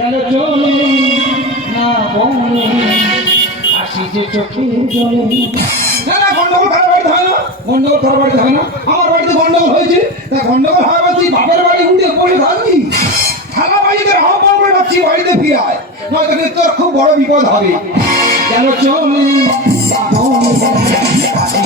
কেন চলে আসি যে চোখে জলে। না না, গন্ডগোল কারও বাড়িতে হয় না। গন্ডগোল কারও বাড়িতে হয় না। আমার বাড়িতে গন্ডগোল হয়েছে। গন্ডগোল হয় তুই বাপের বাড়ি উঠে বসে থাকবি? থালা বাড়িতে আহ্বান করে ভাবছি বাড়িতে ফিরে আয়। নয়তো তোর খুব বড় বিপদ হবে। কেন চলে আসি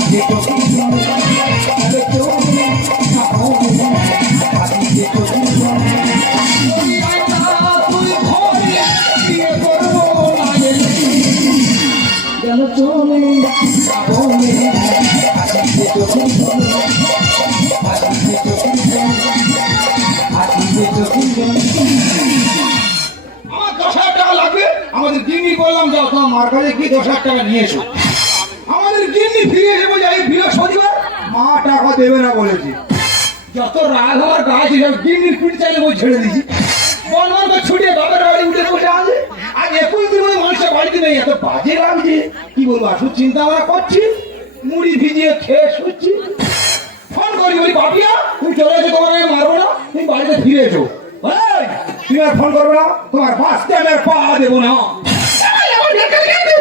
মার কাছে গিয়ে দশ হাজার টাকা নিয়ে এসো। আমাদের গিন্নি ফিরে এসে বলছে, এই বৃহস্পতিবার মা টাকা দেবে না বলেছে। যত রাগ হওয়ার কাজ সব গিন্নির পিঠ চাইলে বই ছেড়ে দিয়েছি। বলবার তো ছুটে বাবার বাড়ি উঠে বসে আছে। আজ একুশ দিন মধ্যে মানুষের বাড়িতে নেই, এত বাজে লাগছে কি বলব, আসলে চিন্তা ভাবনা করছি? মুড়ি ভিজিয়ে খেয়ে শুচ্ছি। ফোন করি, বলি, বাপিয়া, তুমি চলে এসো তোমার আমি মারবো না। তুমি বাড়িতে ফিরে এসো। তুমি আর ফোন করবে না, তোমার বাঁচতে আমি আর পা দেবো না।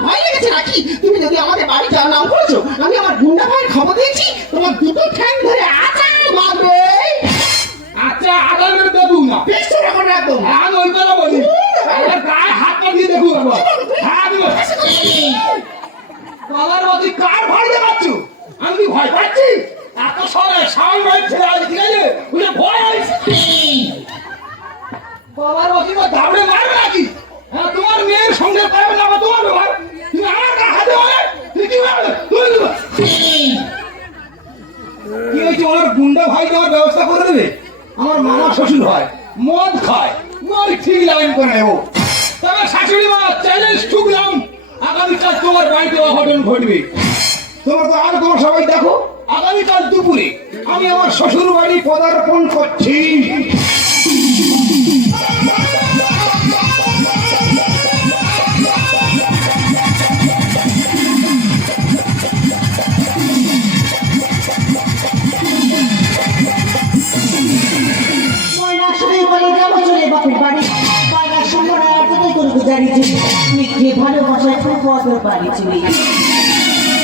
ভয় লেগেছে নাকি তুমি যদি আমাদের বাড়ি যাওয়ার নাম করেছ আমি আমার গুন্ডা ভাইয়ের খবর দিয়েছি তোমার দুটো ঠ্যাং ধরে আচার মারবে আচ্ছা আদানের দেবু না। বেশ এখন একদম আমি ওই কথা বলি আমার গায়ে হাতটা দিয়ে হ্যাঁ দিব মধ্যে কার ভয় দেখাচ্ছ? আমি ভয় পাচ্ছি। এত সবাই সাউন্ড বাইক ছেড়ে আছে ঠিক আছে? বুঝলে ভয় হয়েছে বাবার তো দাবড়ে মারবে নাকি? হ্যাঁ তোমার মেয়ের সঙ্গে পারবে না তোমার ব্যাপার তুমি আমার হাতে মারে তুমি কি তুমি কি হয়েছে ওনার গুন্ডা ভাই দেওয়ার ব্যবস্থা করে দেবে? আমার মামা শ্বশুর হয়, মদ খায়। মই ঠিক লাইন করে নেব। তবে শাশুড়ি মা চ্যালেঞ্জ ঠুকলাম। আগামীকাল তোমার বাড়িতে অঘটন ঘটবে। তোমার তো আর তোমার সবাই দেখো? আগামীকাল দুপুরে আমি আমার শ্বশুর বাড়ি পদার্পণ করছি। শুয়ে বলে যাব চলে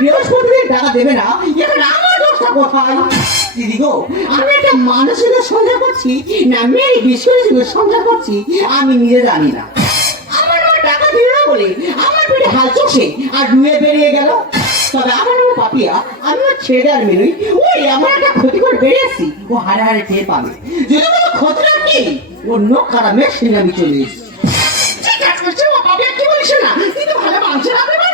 বৃহস্পতিদের আমার দিদি গো, আমি একটা মানুষের সংসার করছি, না মেয়ে বিশ্বরের সঙ্গে সংসার করছি, আমি নিজে জানি না। আমার টাকা দিল না বলে আমার পেটে হাল চষে আর ডুয়ে বেরিয়ে গেল। তবে আমার নাম পাপিয়া, আমি ওর ছেড়ে আর মেনুই ওই আমার একটা ক্ষতি করে বেরিয়ে আসছি ও হারে হারে টের পাবে। যদি কোনো ক্ষতিটা নেই অন্য কারামের সঙ্গে আমি চলে এসেছি। ঠিক আছে ও বাবা কি বলিস না? তুই তো ভালো মাংস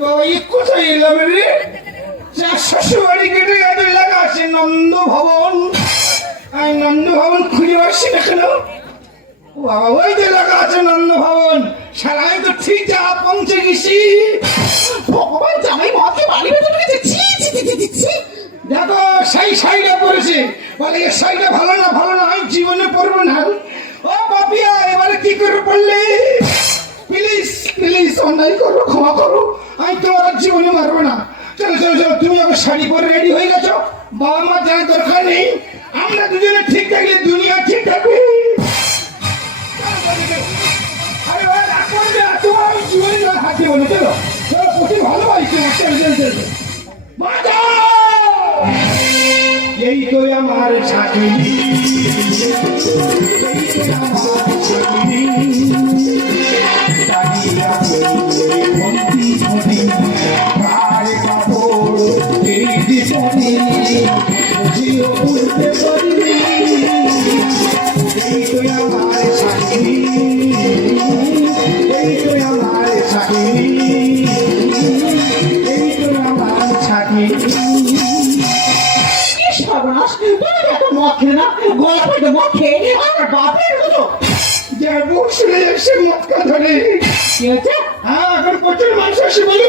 বাবা কোথায় এলাম রে? বাড়ি কেটে গেছে লাগা আছে নন্দ ভবন আমি নন্দ ভবন খুঁজে পাচ্ছি না কেন? বাবা, ওই আছে নন্দ ভবন সারা তো ঠিক যা পৌঁছে গেছি। ভগবান জামাই মদকে বাড়ি ভেতরে ঢুকেছে ছি সেই শাড়িটা পরেছে। বলে শাড়িটা ভালো না ভালো না, আমি জীবনে পরবো না। ও পাপিয়া, এবারে কি করে পড়লে প্লিজ প্লিজ অন্যায় করো, ক্ষমা করো। আমি তোমার জীবনে মারবো না। চলো চলো চলো, তুমি আমার শাড়ি পরে রেডি হয়ে গেছো? বাবা মা জানার দরকার নেই, আমরা দুজনে ঠিক থাকলে দুনিয়া ঠিক থাকবে। হাত চলো। বাজাও! এই তো আমার সাথী যার বুক শুনে এসে মটকা ধরে হ্যাঁ এখন প্রচুর মানুষ আসে বলো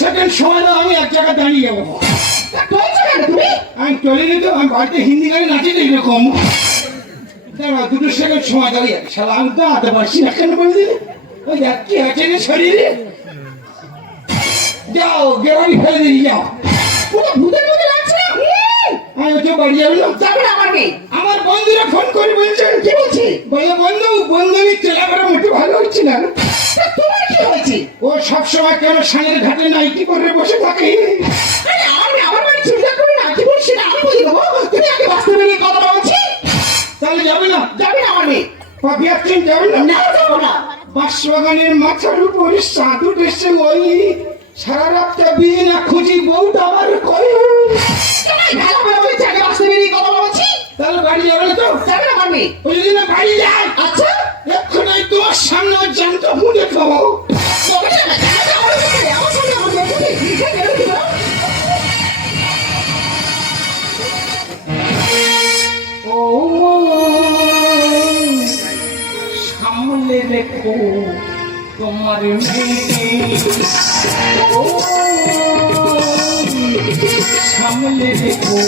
সেকেন্ড সময় দাও আমি এক জায়গায় দাঁড়িয়ে যাব। আমি চলে যেত আমি বাড়িতে হিন্দি গাড়ি নাচি না এরকম। দাঁড়া দুটো সেকেন্ড সময় দাঁড়িয়ে শালা আমি তো আতে পারছি না কেন বলে দিলে? ওই এক কি আছে রে শরীরে? যাও গেরামি ফেলে দিয়ে যাও। পুরো হুম, আমি তো বাড়ি যাবে না যাবে না আমার মেয়ে। আমার বন্ধুরা ফোন করে বলছে কি বলছে? বলে বন্ধু বন্ধুনি চেলাফেরা মোটে ভালো হচ্ছে না। তোমার কি হয়েছে? ও সবসময় কেন সাঁড়ের ঘাটে নাইটি করে বসে থাকে? আমার আমার বাড়ি চুরিটা করে না কি বলছি না? আমি বলে দেবো। তুমি আগে বেরিয়ে কথা বলছি। তাহলে যাবে না? যাবে না আমার মেয়ে। আপনি যাবে না? না যাব না। বাঁশবাগানের মাথার উপর সাধু এসে ওই সারা রাতটা বিয়ে না খুঁজি বউটা আমার করে তাহলে বাড়ি যাবে তো? যাবে না ওই যদি না বাড়ি তোমার সামনে জ্যান্ত মুড়ে খাব। সামনে রেখো তোমার মেয়েটি। ও সামলে দেখো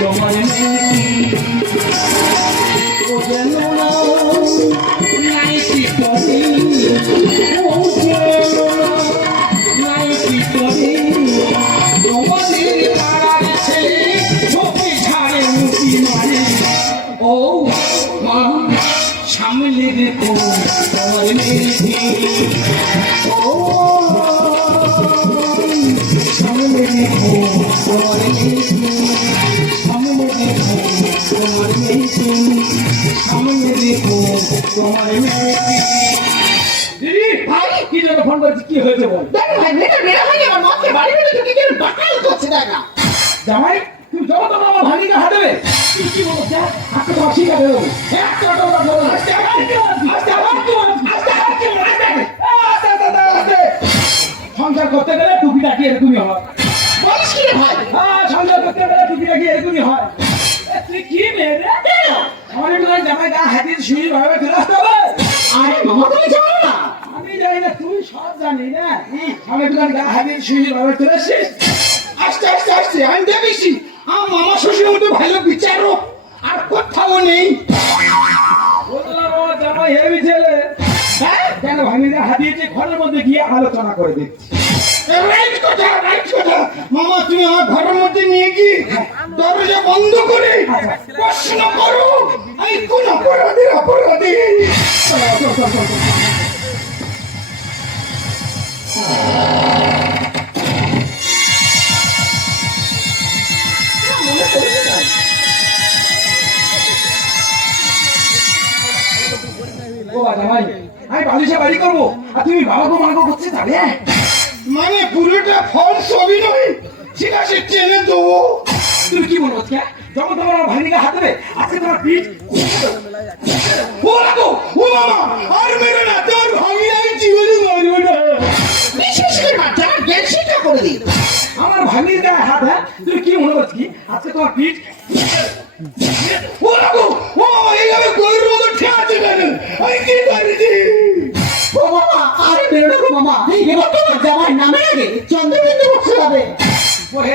তোমার মেয়েটি। তোমার দিদি ভাই কি জন্য তুমি আমার সংসার করতে গেলে টুপিটা কি তুমি হবে ভাবে গা শুয়ে ভাবে ফেরাতে হবে। না? আমি জানি না তুই সব জানি না? আমি গা শুয়ে ভাবে আমি মামা ভালো বিচারো আর নেই। ছেলে। হ্যাঁ? কেন ঘরের মধ্যে গিয়ে আলোচনা করে দিচ্ছি। রাইট কথা রাইট কথা। মামা তুমি আমার ঘরের মধ্যে নিয়ে গিয়ে দরজা বন্ধ করে প্রশ্ন করো আমি কোন অপরাধী? অপরাধী আমি বালিশে বাড়ি করব। আর তুমি বাবাকে মার্গ করছিস তাহলে মানে পুরোটা ফল ছবি নয় ঠিক আছে টেনে দেবো। তুমি কি বলব আজকে? যখন তোমার আমার ভাগ্নিকে হাত দেবে। আজকে তোমার পিঠ ও রাখো ও মামা আর মেরে না তোর ভাঙি আমি জীবনে মারবো না। বিশেষ করে বাচ্চা আমার জ্ঞান শিক্ষা করে দিই আমার ভাগ্নির গায়ে হাত হ্যাঁ? তুমি কি মনে করছি কি? আজকে তোমার পিঠ ও রাখো ও এইভাবে গরুর মতো আমি কি করেছি? ও মামা আরে না মামা। এবার তোমার জামাই নামে আগে। চন্দ্রবিন্দু বসে যাবে। ও হে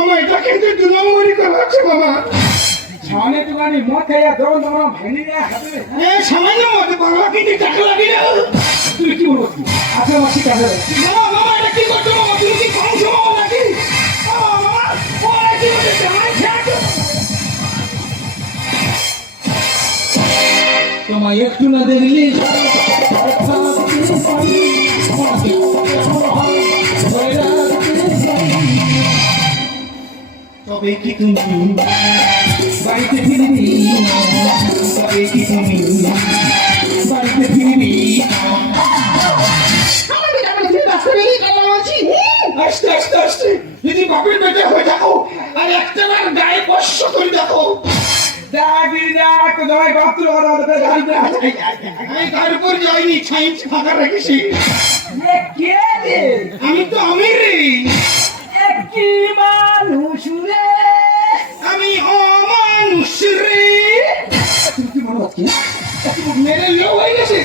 মামা এটা কিন্তু দু নম্বরই করাচ্ছে মামা সামনে ভাগ্নির গায়ে হাতে দেবে, হ্যাঁ? এ সামান্য মতো বাংলা কিন্তু টাকা লাগে না। তুমি কি করছি আজকে আমার দেবে মামা মামা এটা কি করছ মামা তুমি কি কংস মামা নাকি? মামা মামা ও কি করছে জামাই খেয়াছো তোমায় একটু না দেখলি তবে কি তুমি? বাড়িতে ফিরবি তবে কি তুমি? বাড়িতে ফিরবি। আস্তে আস্তে আস্তে। যদি বাপের বেটে হয়ে থাকো আর একটা গায়ে স্পর্শ করে দেখো। আমি তো আমি রে কি মানুষ রে আমি অমানুষ রে কি মনে মেরে লোক হয়ে গেছে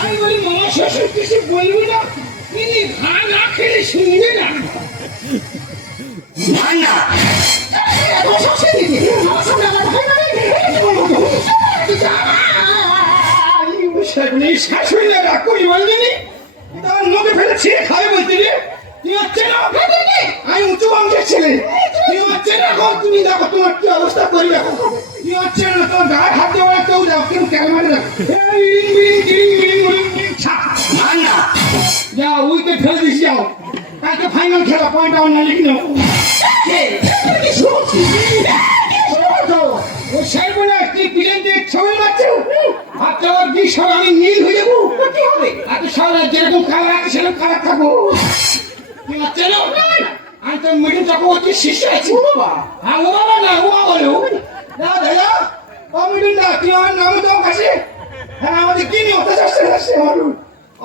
আমি বলি মামা শ্বশুর কিছু বলবি না তিনি ঘা না খেলে শুনবে না না এত শাসন দিদি আমার ভাই মানে শাশুড়ি রাগ করি বললি তার মুখে ফেলে ছিঁড়ে খাবে বলতে রে তুমি হচ্ছে না। আমি উঁচু বংশের ছেলে। তুমি হচ্ছে না। এখন তুমি দেখো, তোমার কি অবস্থা করি দেখো। তুমি হচ্ছে না। তোমার গায়ে হাত দেওয়া কেউ যাও কেউ কেন মারে যাও উইকে ফেলে দিস যাও। কালকে ফাইনাল খেলা পয়েন্ট আমার না লিখে ও সর্বনাশ তুই পিছন দিয়ে ছবি মারছো। আচ্ছা ওর বিষ আমি নীল হয়ে যাব। হবে আচ্ছা সারা যেরকম কালার আছে সেরকম কালার থাকব হ্যাঁ নাম তো কাছে হ্যাঁ আমাদের কি নিয়ে অত্যাচার আসছে আসছে আমার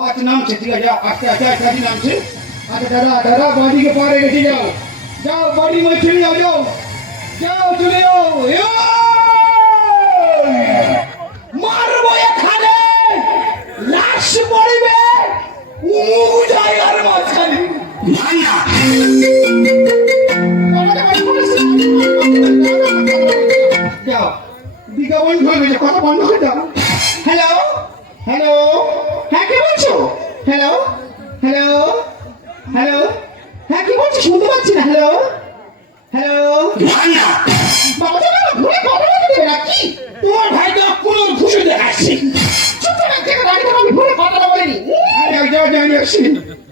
আচ্ছা নামছে, ঠিক আছে আস্তে আস্তে আস্তে আস্তে নামছে। আচ্ছা দাদা দাদা, বাড়িকে পারে রেখে যাও। যাও, বাড়ি মধ্যে চলে যাও যাও। যাও, চলে যাও। মারবো এখানে। লাশ পড়বে, উমুক জায়গার মাঝখানে। দিঘা বন্ধ হয়ে হ্যালো হ্যালো হ্যাঁ বলছো হ্যালো হ্যালো হ্যালো হ্যাঁ বলছো শুনতে হ্যালো হ্যালো তোমার কোনো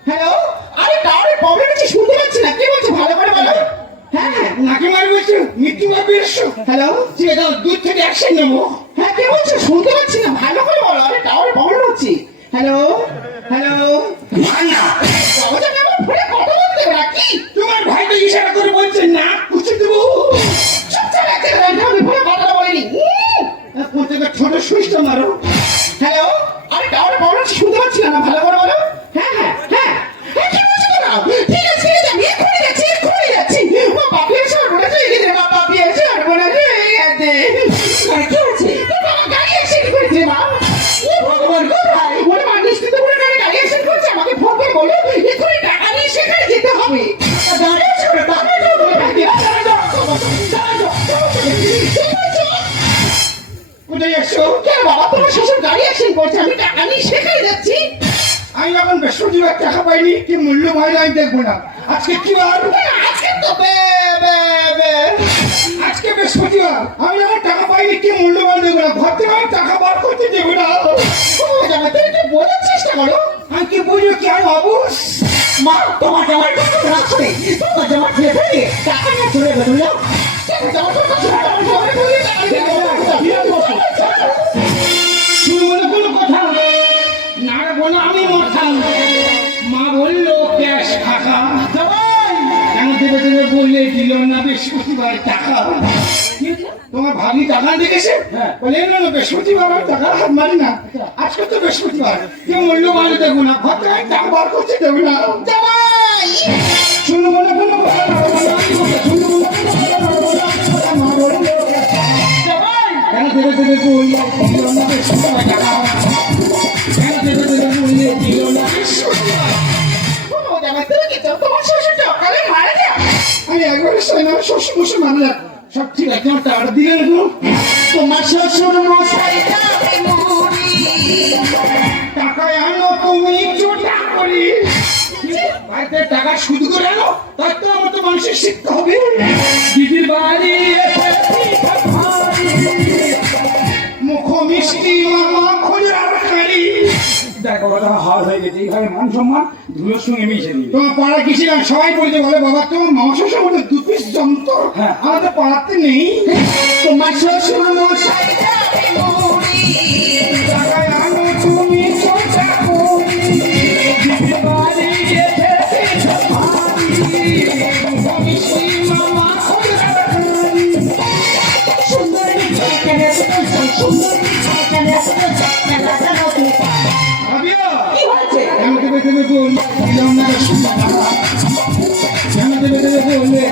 হ্যালো আরে টাওয়ারের প্রবলেম হচ্ছে শুনতে পাচ্ছি না কে বলছো ভালো করে বলো হ্যাঁ নাকি মারবে বিশ্ব হ্যালো? ঠিক আছে দূর থেকে অ্যাকশন নেব। হ্যাঁ কে বলছো? শুনতে পাচ্ছি না। ভালো করে বলো। আরে টাওয়ার প্রবলেম হচ্ছে হ্যালো? হ্যালো? ভাঙা বাবা জানি আমার ফোনে কথা বলতে দেবে তোমার ভাইকে ইশারা করে বলছে না কুচি দেবো। চুপচাপ একটা গান আমি ফোনে কথাটা বলিনি। প্রত্যেকের ছোট সুইচটা মারো। হ্যালো? আরে টাওয়ার প্রবলেম শুনতে পাচ্ছি না। ভালো করে বলো। অ্যাক্সিডেন্ট করেছে আমি টাকা সেখানে যাচ্ছি। আমি যখন বৃহস্পতিবার টাকা পাইনি কি মূল্য ভাইরা আমি দেখব না। আজকে কি বার? আজকে তো আজকে বৃহস্পতিবার। আমি যখন টাকা পাইনি কি মূল্যবান দেবো না। ঘর থেকে আমি টাকা বার করতে দেবো না। তুমি একটু বোঝার চেষ্টা করো। আমি কি বুঝব কি আমি অবুস মা তোমার জামাই কত রাখছে তোমার জামা ছেড়ে ফেলে। টাকা নিয়ে চলে গেল যাও নাড়বো আমি মাথা মা বলল ক্যাশ ফাঁকা কেন দেবে দেবে বললে দিল না বৃহস্পতিবার টাকা তোমার ভাবি টাকা দেখেছে বলে না না বৃহস্পতিবার আমি টাকা হাত মারি না আজকে তো বৃহস্পতিবার কি মূল্যবান দেবো না ঘর থেকে টাকা বার করতে দেবো না শুনব না কোনো শুনব না মা বলল কেন দেবে দেবে বললে দিল না বৃহস্পতিবার টাকা শ্বশুর মশাই মারা সব ঠিক আছে আমার টাকা দিলেন গো তোমার শ্বশুর মশাই টাকায় আনো তুমি চোটা করি। বাড়িতে টাকা শুধু করে আনো তার তো আমার তো মানুষের শিখতে হবে। দিদির বাড়ি দেখো কথা হার হয়ে গেছে। এইভাবে মান সম্মান ধুলোর সঙ্গে মিশে দিবে তোমার পাড়া কিছু সবাই বলতে বলে বাবা তোমার মাংসের সম্বন্ধে দু পিস যন্ত্র হ্যাঁ। আমাদের পাড়াতে নেই। তোমার শ্বশুর মশাই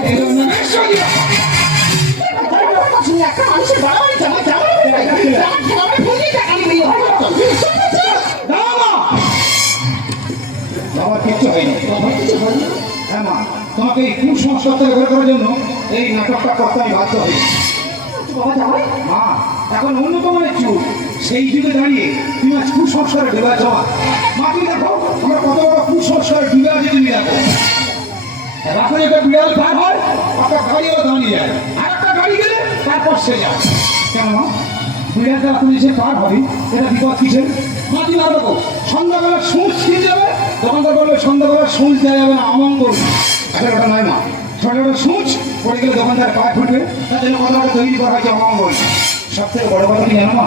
জামা জামা জামা হ্যাঁ মা তোমাকে এই কুসংস্কার থেকে বের করার জন্য এই নাটকটা করতে আমি বাধ্য হই মা এখন মানের যুগ সেই যুগে দাঁড়িয়ে তুমি আজ কুসংস্কারে ডুবে আছো মা মা তুমি দেখো আমরা কত বড় কুসংস্কারে ডুবে আছি তুমি দেখো রাস্তায় একটা বিড়াল পার হয়, একটা গাড়িও দাঁড়িয়ে যায়। আর একটা গাড়ি গেলে তারপর সে যায়। কেন? বিড়ালটা তুমি যে পার হবি, এটা বিপদ কিসের? মা তুমি আর দেখো সন্ধ্যাবেলা সুঁচ ছিঁড়ে যাবে, দোকানদার বলবে, সন্ধ্যাবেলা সুঁচ দেওয়া যাবে না, অমঙ্গল। আসলে ওটা নয় মা। ছোটটা সুঁচ পড়ে গেলে দোকানদার পা ফুটবে তার জন্য কথাটা তৈরি করা হয়েছে অমঙ্গল। সব থেকে বড় কথা কি জানো মা?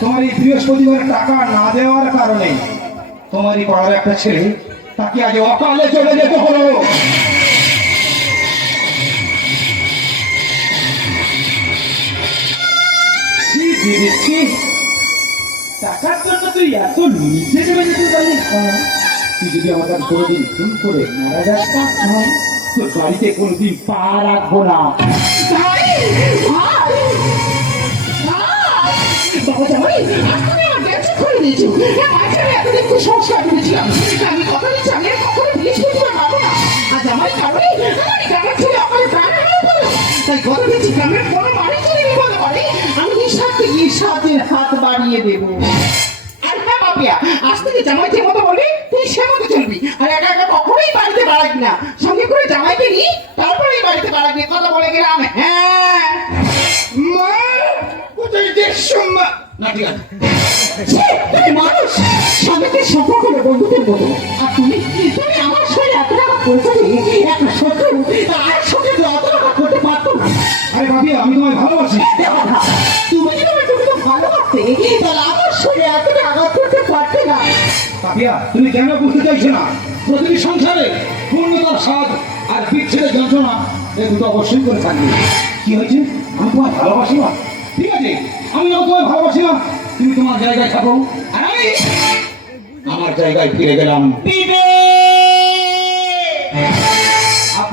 তোমার এই বৃহস্পতিবার টাকা না দেওয়ার কারণে তোমার এই পাড়ার একটা ছেলে তাকে আজ অকালে চলে যেতে হলো। ছি, দিদি, টাকার জন্য তুই এত নিচে চলে যেতে পারলি হ্যাঁ। তুই যদি আমার কাছে কোনোদিন ভুল করে মারা যাস হ্যাঁ, তোর বাড়িতে কোনোদিন পা রাখব না। বাবা জামাই তুমি আমার ব্যবসা হ্যাঁ এতদিন খুব সংস্কার করেছিলাম। আমি কথা দিচ্ছি আমি কখনো পাবো না। আর আমার কথা দিচ্ছি গ্রামের কোনো বাড়ি নিঃস্বার্থে হাত বাড়িয়ে দেবো। আর হ্যাঁ বাপিয়া, আজ থেকে জামাই যে মতো বলে, তুই সে মতো চলবি। আর একা একা কখনোই বাড়িতে বাড়াবি না। সঙ্গে করে জামাইকে নি তারপরে বাড়িতে বাড়াবি। কথা বলে গেলাম হ্যাঁ। মা, কোথায় দেখছ, মা? ঠিক মানুষ। স্বামীকে সম্পর্ক হলো বন্ধুদের মতো আর তুমি তুমি আমার শরীরে এত টাকা যে একটা শত্রু আর করতে পারতো না। আরে আমি তোমায় ভালোবাসি। তুমি যদি আমার টুকুকে ভালোবাসতে তাহলে আমার শরীরে এতটা আঘাত করতে পারতে না কাপিয়া তুমি কেন বুঝতে চাইছো না? প্রতিটি সংসারে পূর্ণতার স্বাদ আর বিচ্ছেদের যন্ত্রণা এ দুটো অবশ্যই করে থাকবে। কি হয়েছে? আমি তোমায় ভালোবাসি না। ঠিক আছে আমি তোমায় ভালোবাসি না। তুমি তোমার জায়গায় থাকো। আর আমি আমার জায়গায় ফিরে গেলাম। आप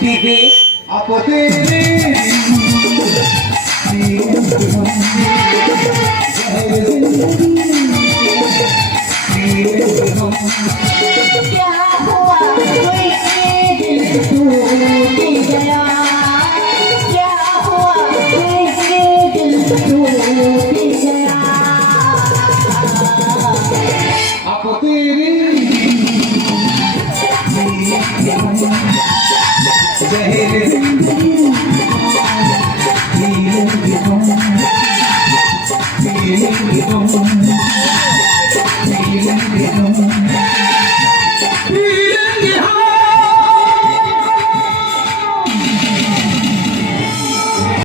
দিদি আপতে রে